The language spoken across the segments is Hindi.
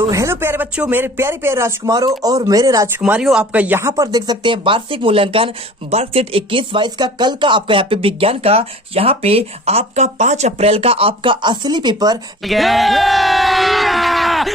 तो हेलो प्यारे बच्चों, मेरे प्यारे प्यारे राजकुमारों और मेरे राजकुमारियों, आपका यहाँ पर देख सकते हैं वार्षिक मूल्यांकन वर्कशीट 21-22 का कल का आपका यहाँ पे विज्ञान का यहाँ पे आपका 5 अप्रैल का आपका असली पेपर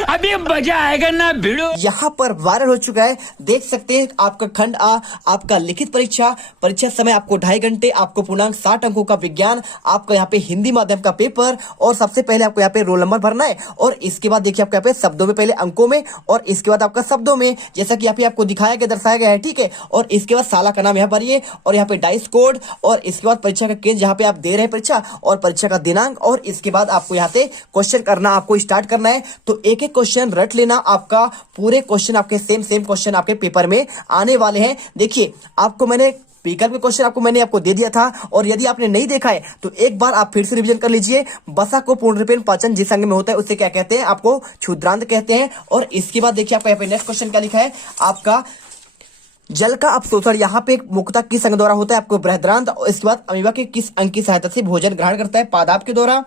अभी मजा आएगा ना भिड़ो। यहाँ पर वायरल हो चुका है। देख सकते हैं आपका खंड आ आपका लिखित परीक्षा समय आपको 2.5 घंटे, आपको पूर्णांक 60 अंकों का विज्ञान, आपका यहाँ पे हिंदी माध्यम का पेपर, और सबसे पहले आपको यहाँ पे रोल नंबर भरना है। और इसके बाद देखिए आपको यहाँ पे शब्दों में पहले अंकों में और इसके बाद आपका शब्दों में, जैसा कि यहाँ पे आपको दिखाया गया दर्शाया गया है, ठीक है। और इसके बाद साला का नाम यहाँ भरिए और यहाँ पे डाइस कोड, और इसके बाद परीक्षा का केंद्र जहाँ पे आप दे रहे हैं परीक्षा और परीक्षा का दिनांक, और इसके बाद आपको यहाँ से क्वेश्चन करना आपको स्टार्ट करना है। तो एक एक क्वेश्चन रट लेना, आपका पूरे क्वेश्चन आपके सेम क्वेश्चन आपके पेपर में आने वाले हैं। देखिए आपको मैंने विकल्प के क्वेश्चन आपको दे दिया था, और यदि आपने नहीं देखा है तो एक बार आप फिर से रिवीजन कर लीजिए। बसा को पूर्ण रूपेण पाचन जिस अंग में होता है उसे क्या कहते हैं, आपको क्षुद्रांत कहते हैं। और इसके बाद देखिए आपका यहाँ पे नेक्स्ट क्वेश्चन क्या लिखा है, आपका जल का अपशोषण यहाँ पे मुख्यतः किस अंग द्वारा होता है, आपको बृहदान्त्र। और इसके बाद अमीबा के किस अंग की सहायता से भोजन ग्रहण करता है, पादाप के द्वारा।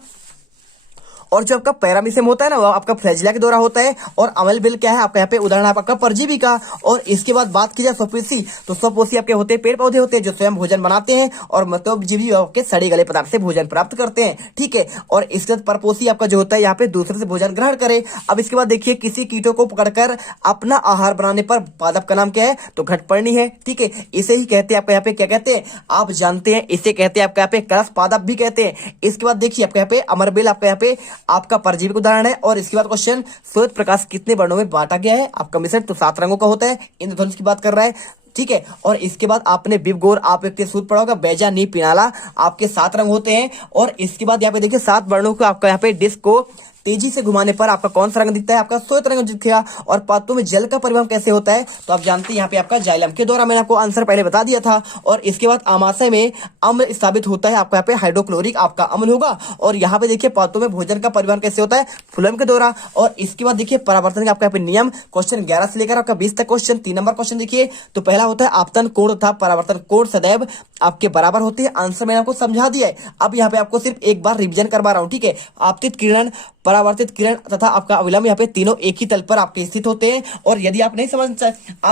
और जो आपका पैरामीशियम होता है ना, वो आपका फ्लैजिला के द्वारा होता है। और अमल बिल क्या है आपका यहाँ पे उदाहरण आपका परजीवी का। और इसके बाद बात की जाए स्वपोषी, तो स्वपोषी आपके होते हैं पेड़ पौधे होते हैं जो स्वयं भोजन बनाते हैं, और मतलब जीवी आपके सड़े गले पदार्थ से भोजन प्राप्त करते हैं, ठीक है। और इसके बाद परपोषी आपका जो होता है यहाँ पे दूसरे से भोजन ग्रहण करे। अब इसके बाद देखिए किसी कीटों को पकड़कर अपना आहार बनाने पर पादप का नाम क्या है, तो घटपर्णी है, ठीक है। इसे ही कहते हैं आपका यहाँ पे क्या कहते हैं, आप जानते हैं, इसे कहते हैं आपका यहाँ पे कलश पादप भी कहते हैं। इसके बाद देखिए आपका यहाँ पे अमरबेल आपका यहाँ पे आपका परजीवी का उदाहरण है। और इसके बाद क्वेश्चन श्वेत प्रकाश कितने वर्णों में बांटा गया है, आपका मिश्रण तो 7 रंगों का होता है, इंद्रधनुष की बात कर रहा है, ठीक है। और इसके बाद आपने बिबगोर आप एक सूत्र पढ़ा होगा, बैजा नी पिनाला, आपके 7 रंग होते हैं। और इसके बाद यहाँ पे देखिए 7 वर्णों को आपका यहाँ पे डिस्क को तेजी से घुमाने पर आपका कौन सा रंग दिखता है, आपका श्वेत रंग दिखेगा। और पात्रों में जल का परिवहन कैसे होता है, तो आप जानते हैं यहाँ पे आपका जाइलम के द्वारा, मैंने आपको आंसर पहले बता दिया था। और इसके बाद आमाशय में अम्ल स्थापित होता है, आपका यहाँ पे हाइड्रोक्लोरिक आपका अम्ल होगा। और यहाँ पे देखिए पात्रों में भोजन का परिवहन कैसे होता है, फुलम के द्वारा। और इसके बाद देखिए परावर्तन के आपका यहाँ पे नियम, क्वेश्चन 11 से लेकर आपका 20 तक क्वेश्चन। 3 नंबर क्वेश्चन देखिए, तो पहला होता है आपतन कोण तथा परावर्तन कोण सदैव आपके बराबर होते हैं, आंसर मैंने आपको समझा दिया है। अब यहाँ पे आपको सिर्फ एक बार रिविजन करवा रहा हूँ, ठीक है। आपतित किरण, परावर्तित किरण तथा आपका अविलंब यहाँ पे तीनों एक ही तल पर आपके स्थित होते हैं। और यदि आप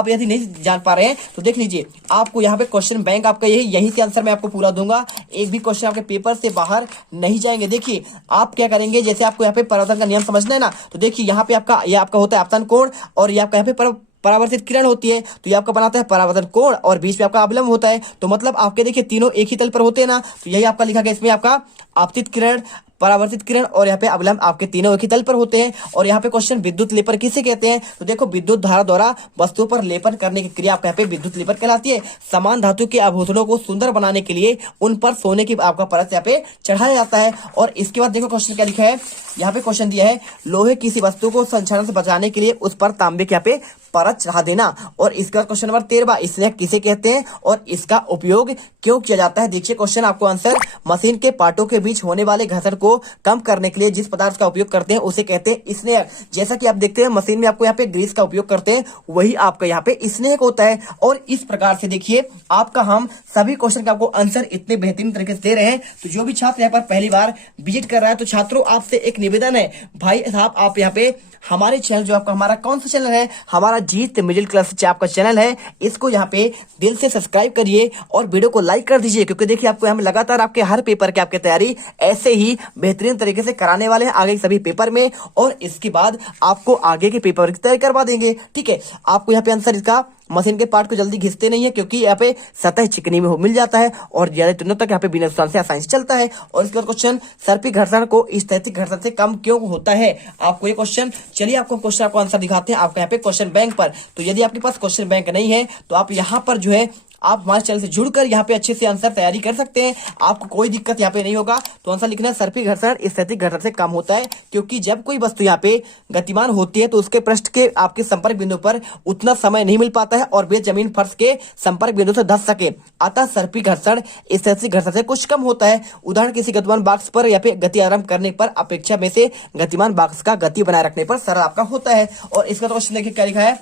यदि नहीं जान पा रहे हैं तो देख लीजिए, आपको यहाँ पे क्वेश्चन बैंक आपका यही से आंसर मैं आपको पूरा दूंगा, एक भी क्वेश्चन आपके पेपर से बाहर नहीं जाएंगे। देखिए आप क्या करेंगे, जैसे आपको यहाँ पे परावर्तन का नियम समझना है ना, तो देखिए यहाँ पे आपका होता है आपतन कोण, और ये आपका यहाँ पे परावर्तित किरण होती है, तो ये आपका बनाता है परावर्तन कोण, और बीच में आपका अवलंब होता है। तो मतलब आपके देखिए तीनों एक ही तल पर होते हैं ना, तो यही आपका लिखा गया इसमें, आपका आपतित किरण, परावर्तित किरण और यहाँ पे अवलंब आपके तीनों एक ही तल पर होते हैं। और यहाँ पे क्वेश्चन विद्युत लेपन किसे कहते हैं, तो देखो विद्युत धारा द्वारा वस्तुओं पर लेपन करने की क्रिया आपका यहाँ पे विद्युत लेपन कहलाती है। समान धातु के आभूषणों को सुंदर बनाने के लिए उन पर सोने की आपका परत यहाँ पे चढ़ाया जाता है। और इसके बाद देखो क्वेश्चन क्या लिखा है, यहाँ पे क्वेश्चन दिया है, लोहे किसी वस्तु को संक्षारण से बचाने के लिए उस पर तांबे के यहाँ पे परत चढ़ा देना। और इसका क्वेश्चन नंबर 13, स्नेह किसे कहते हैं और इसका उपयोग क्यों किया जाता है। देखिए क्वेश्चन आपको आंसर, मशीन के पार्टों के बीच होने वाले घर्षण को कम करने के लिए जिस पदार्थ का उपयोग करते हैं उसे कहते हैं स्नेह। जैसा कि आप देखते हैं मशीन में आपको यहाँ पे ग्रीस का उपयोग करते हैं, वही आपका यहाँ पे स्नेह होता है। और इस प्रकार से देखिए आपका हम सभी क्वेश्चन का आपको आंसर इतने बेहतरीन तरीके से दे रहे हैं। तो जो भी छात्र यहाँ पर पहली बार विजिट कर रहा है, तो छात्रों आपसे एक निवेदन है, भाई साहब आप यहाँ पे हमारे चैनल, जो आपका हमारा कौन सा चैनल है, हमारा जीत मिडिल क्लास आपका चैनल है, इसको यहाँ पे दिल से सब्सक्राइब करिए और वीडियो को लाइक कर दीजिए, क्योंकि देखिए आपको हम लगातार आपके हर पेपर के आपके तैयारी ऐसे ही बेहतरीन तरीके से कराने वाले हैं आगे के सभी पेपर में। और इसके बाद आपको आगे के पेपर की तैयारी करवा देंगे, ठीक है। आपको यहाँ पे आंसर इसका मशीन के पार्ट को जल्दी घिसते नहीं है, क्योंकि यहाँ पे सतह चिकनी में मिल जाता है और ज्यादा दिनों तक यहाँ पे बिना नुकसान से आसानी से चलता है। और इसके बाद क्वेश्चन, सर्पिल घर्षण को स्थैतिक घर्षण से कम क्यों होता है, आपको ये क्वेश्चन, चलिए आपको क्वेश्चन आपको आंसर दिखाते हैं आपका यहाँ पे क्वेश्चन बैंक पर। तो यदि आपके पास क्वेश्चन बैंक नहीं है तो आप यहाँ पर जो है आप हमारे चैनल से जुड़कर यहाँ पे अच्छे से आंसर तैयारी कर सकते हैं, आपको कोई दिक्कत यहाँ पे नहीं होगा। तो आंसर लिखना है, सर्पिल घर्षण स्थैतिक घर्षण से कम होता है, क्योंकि जब कोई वस्तु यहाँ पे गतिमान होती है तो उसके पृष्ठ के आपके संपर्क बिंदु पर उतना समय नहीं मिल पाता है और वे जमीन फर्श के संपर्क बिंदु से धंस सके, अतः सर्पिल घर्षण स्थैतिक घर्षण से कुछ कम होता है। उदाहरण, किसी गतिमान बाक्स पर या पे गति आरंभ करने पर अपेक्षा में से गतिमान बाक्स का गति बनाए रखने पर सरल आपका होता है। और इसका क्वेश्चन देखिए क्या लिखा है,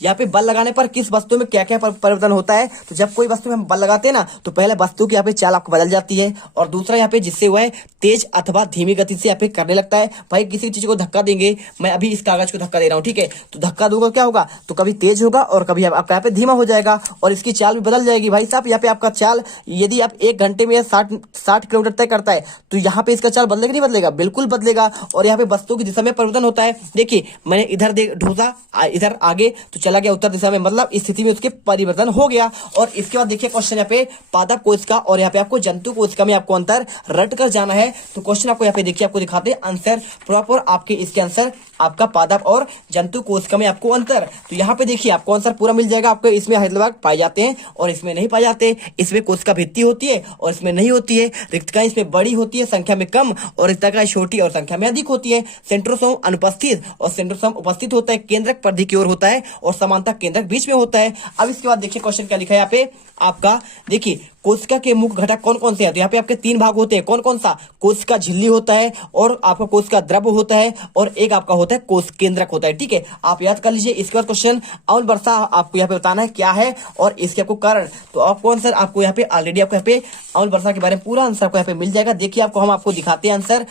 यहाँ पे बल लगाने पर किस वस्तु में क्या क्या परिवर्तन होता है। तो जब कोई वस्तु में हम बल लगाते हैं ना, तो पहले वस्तु की यहाँ पे चाल आपको बदल जाती है, और दूसरा यहाँ पे जिससे हुआ है तेज अथवा धीमी गति से यहाँ पे करने लगता है। भाई किसी चीज को धक्का देंगे, मैं अभी इस कागज को धक्का दे रहा हूँ, ठीक है, तो धक्का दूंगा क्या होगा, तो कभी तेज होगा और कभी आपका यहाँ पे धीमा हो जाएगा और इसकी चाल भी बदल जाएगी। भाई साहब यहाँ पे आपका चाल यदि आप 1 घंटे में 60 किलोमीटर तय करता है तो यहाँ पे इसका चाल बदलेगा नहीं बदलेगा, बिल्कुल बदलेगा। और यहाँ पे वस्तुओं की दिशा में परिवर्तन होता है। देखिए मैंने इधर ढूंढा, इधर आगे तो चला गया उत्तर दिशा में, मतलब इस स्थिति में उसके परिवर्तन हो गया। और इसके बाद देखिए क्वेश्चन यहाँ पे पादप कोशिका और यहाँ पे आपको जंतु कोशिका में आपको अंतर रट कर जाना है। तो क्वेश्चन आपको यहाँ पे देखिए आपको दिखाते हैं आंसर प्रॉपर आपके, इसके आंसर आपका पादप और जंतु कोशिका में आपको अंतर। तो यहाँ पे देखिए आपको आंसर पूरा मिल जाएगा। आपको इसमें हैदराबाद पाए जाते हैं और इसमें नहीं पाए जाते। इसमें कोशिका भित्ति होती है और इसमें नहीं होती है। रिक्तकाएं इसमें बड़ी होती है संख्या में कम और रिक्तकाएं छोटी और संख्या में अधिक होती है। सेंट्रोसोम अनुपस्थित और सेंट्रोसोम उपस्थित होता है, केंद्रक परिधि की ओर होता है और समानता केंद्रक बीच में होता है। अब इसके बाद देखिए क्वेश्चन क्या लिखा है यहाँ पे आपका, देखिए कोशिका के मुख्य घटक कौन कौन से हैं। तो यहाँ पे आपके 3 भाग होते हैं, कौन कौन सा, कोशिका झिल्ली होता है और आपका कोशिका द्रव होता है और एक आपका होता है कोश केंद्रक होता है, ठीक है, आप याद कर लीजिए। इसके बाद क्वेश्चन अम्ल वर्षा आपको यहाँ पे बताना है क्या है और इसके आपको कारण। तो आपको आंसर आपको यहाँ पे ऑलरेडी आपको यहाँ पे अम्ल वर्षा के बारे में पूरा आंसर आपको यहाँ पे मिल जाएगा। देखिए आपको हम आपको दिखाते हैं आंसर।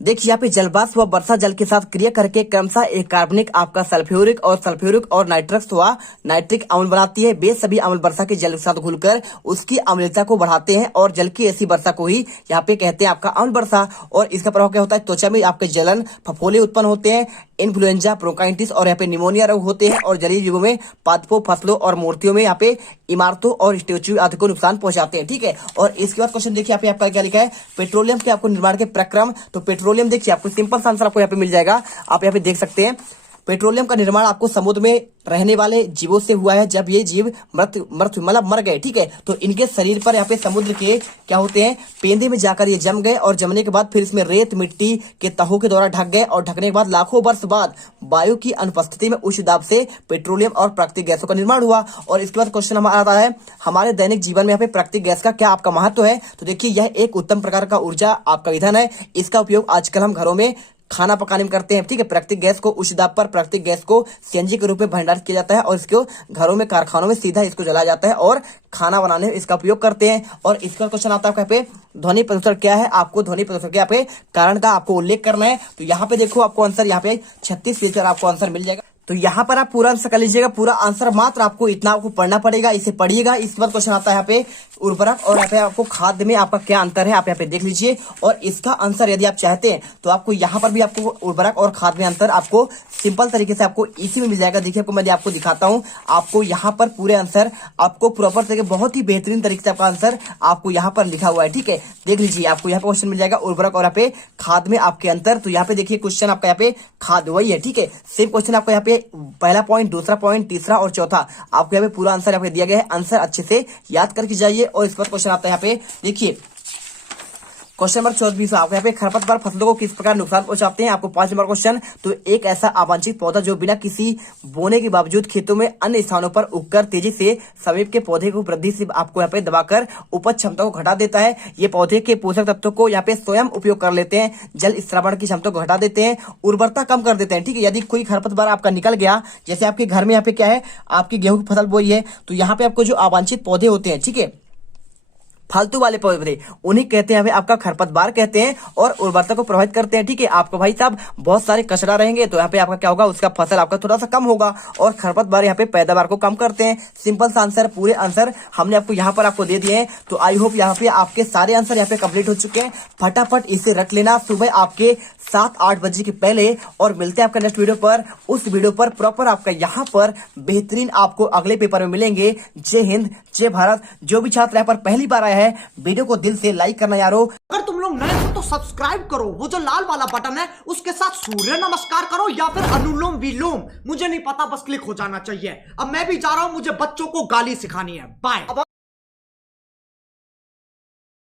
देखिए यहाँ पे जलवाष्प व वर्षा जल के साथ क्रिया करके क्रमशः एक कार्बनिक आपका सल्फ्यूरिक और नाइट्रक्स व नाइट्रिक अम्ल बनाती है। वे सभी अम्ल वर्षा के जल के साथ घुलकर उसकी अम्लता को बढ़ाते हैं और जल की ऐसी वर्षा को ही यहाँ पे कहते हैं आपका अम्ल वर्षा। और इसका प्रभाव क्या होता है, त्वचा में आपके जलन, फफोले उत्पन्न होते हैं, इन्फ्लुएंजा, ब्रोंकाइटिस और यहाँ पे निमोनिया रोग होते हैं और जलीय जीवों में पादपों, फसलों और मूर्तियों में यहाँ पे इमारतों और स्टेच्यू आदि को नुकसान पहुंचाते हैं, ठीक है। और इसके बाद क्वेश्चन देखिए यहाँ पे आपका क्या लिखा है, पेट्रोलियम के आपको निर्माण के प्रक्रम। तो पेट्रोलियम देखिए आपको सिंपल सा आंसर आपको यहाँ पे मिल जाएगा, आप यहाँ पे देख सकते हैं। पेट्रोलियम का निर्माण आपको समुद्र में रहने वाले जीवों से हुआ है जब ये जीव मर गए, ठीक है। तो इनके शरीर पर यहाँ पे समुद्र के क्या होते हैं, पेंदे में जाकर ये जम गए और जमने के बाद फिर इसमें रेत मिट्टी के तहों के द्वारा ढक गए और ढकने के बाद लाखों वर्ष बाद वायु की अनुपस्थिति में उच्च दाब से पेट्रोलियम और प्राकृतिक गैसों का निर्माण हुआ। और इसके बाद क्वेश्चन हमारा आता है, हमारे दैनिक जीवन में यहाँ पे प्राकृतिक गैस का क्या आपका महत्व है। तो देखिए यह एक उत्तम प्रकार का ऊर्जा आपका ईंधन है। इसका उपयोग आजकल हम घरों में खाना पकाने में करते हैं, ठीक है। प्राकृतिक गैस को उच्च दाब पर प्राकृतिक गैस को सीएनजी के रूप में भंडारित किया जाता है और इसको घरों में, कारखानों में सीधा इसको जलाया जाता है और खाना बनाने में इसका उपयोग करते हैं। और इसका क्वेश्चन आता है यहाँ पे ध्वनि प्रदूषण क्या है, आपको ध्वनि प्रदूषण के यहाँ पे कारण का आपको उल्लेख करना है। तो यहाँ पे देखो आपको आंसर यहाँ पे 36 पेज पर आपको आंसर मिल जाएगा। तो यहाँ पर आप पूरा आंसर कर लीजिएगा, पूरा आंसर मात्र आपको इतना आपको पढ़ना पड़ेगा, इसे पढ़िएगा। इसके बाद क्वेश्चन आता है यहाँ पे उर्वरक और यहाँ पे आपको खाद्य में आपका क्या अंतर है, आप यहाँ पे देख लीजिए। और इसका आंसर यदि आप चाहते हैं तो आपको यहाँ पर भी आपको उर्वरक और खाद्य में अंतर आपको सिंपल तरीके से आपको इसी में मिल जाएगा। देखिए आपको मैं आपको दिखाता हूँ, आपको यहाँ पर पूरे आंसर आपको प्रॉपर तरीके बहुत ही बेहतरीन तरीके से आपका आंसर आपको यहाँ पर लिखा हुआ है, ठीक है। देख लीजिए आपको यहाँ पे क्वेश्चन मिल जाएगा उर्वरक और यहाँ पे खाद्य में आपके अंतर। तो यहाँ पे देखिए क्वेश्चन आपका यहाँ पे खाद्य वही है, ठीक है। सेम क्वेश्चन आपको यहाँ पे पहला पॉइंट, दूसरा पॉइंट, तीसरा और चौथा आपको यहाँ पे पूरा आंसर यहाँ पे दिया गया है। आंसर अच्छे से याद करके जाइए। और इस पर क्वेश्चन आता है यहाँ पे, देखिए क्वेश्चन नंबर 24 आपको यहाँ पे खरपतवार फसलों को किस प्रकार नुकसान पहुंचाते हैं। आपको 5 नंबर क्वेश्चन, तो एक ऐसा अवांछित पौधा जो बिना किसी बोने के बावजूद खेतों में अन्य स्थानों पर उगकर तेजी से समीप के पौधे को वृद्धि से आपको यहाँ पे दबाकर उपज क्षमता को घटा देता है। ये पौधे के पोषक तत्वों को यहाँ पे स्वयं उपयोग कर लेते हैं, जल स्त्रावण की क्षमता को घटा देते हैं, उर्वरता कम कर देते हैं, ठीक है। यदि कोई खरपतवार आपका निकल गया, जैसे आपके घर में यहाँ पे क्या है, आपकी गेहूं की फसल बोई है, तो यहाँ पे आपको जो अवांछित पौधे होते हैं, ठीक है, फालतू वाले पौधे, उन्हीं कहते हैं आपका खरपतवार कहते हैं और उर्वरता को प्रभावित करते हैं, ठीक है। आपको भाई साहब बहुत सारे कचरा रहेंगे तो यहाँ पे आपका क्या होगा, उसका फसल आपका थोड़ा सा कम होगा और खरपतवार यहाँ पे पैदावार को कम करते हैं। सिंपल सा आंसर, पूरे आंसर हमने आपको यहाँ पर आपको दे दिए हैं। तो आई होप यहाँ पे आपके सारे आंसर यहाँ पे कंप्लीट हो चुके हैं। फटाफट इसे रख लेना सुबह आपके 7-8 बजे के पहले और मिलते हैं आपका नेक्स्ट वीडियो पर। उस वीडियो पर प्रॉपर आपका यहाँ पर बेहतरीन आपको अगले पेपर में मिलेंगे। जय हिंद, जय भारत। जो भी छात्र यहाँ पर पहली बार आया है, वीडियो को दिल से लाइक करना यारो। अगर तुम लोग नए हो तो सब्सक्राइब करो, वो जो लाल वाला बटन है उसके साथ सूर्य नमस्कार करो या फिर अनुलोम विलोम, मुझे नहीं पता, बस क्लिक हो जाना चाहिए। अब मैं भी जा रहा हूं, मुझे बच्चों को गाली सिखानी है। बाय।